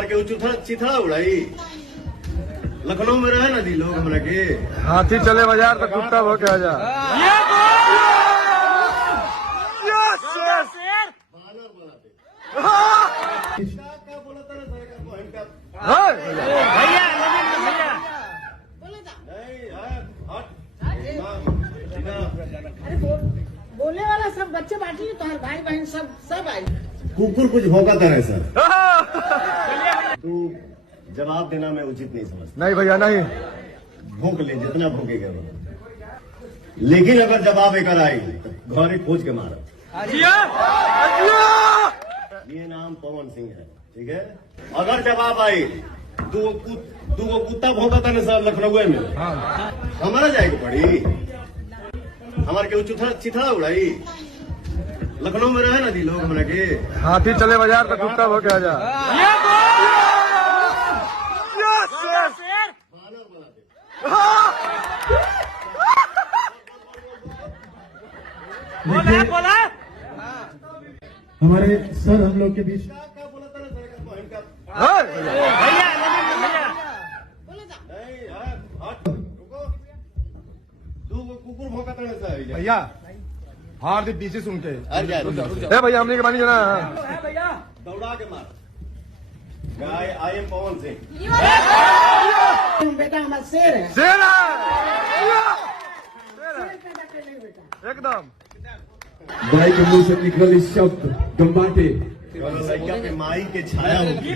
हमारे के चिथड़ा उड़ाई लखनऊ में रहे ना दी लोग हमरा के हाथी चले बाजार तो कुत्ता भो के आजा। बोले वाला सब बच्चे बाटी तो हर भाई बहन सब आई। कुकुर कुछ भौंका है सर। तू जवाब देना मैं उचित नहीं समझता। नहीं भैया नहीं, भूख ले जितना भूखेगा वो, लेकिन अगर जवाब एक आई तो घरे खोज के मारा। ये नाम पवन सिंह है, ठीक है। अगर जवाब आई दो कुत्ता भौंका था ना सर लखनऊ में, हमारा जाएगा पड़ी हमारे के चिथड़ा उड़ाई लखनऊ में रहे ना दी लोग हमरा के हाथी चले बाजार तो कुत्ता भो के आजा। बोला हमारे सर हम लोग के बीच कुकुर भौंका था ना सर भैया हार दी पीछे सुन के भैया हमने के बानी जाना दौड़ा के मार। आई एम पवन सिंह। बेटा हमारा शेर है। शेर एकदम। भाई के मुंह से निकल इस शब्द गंबाटे माई के छाया होगी।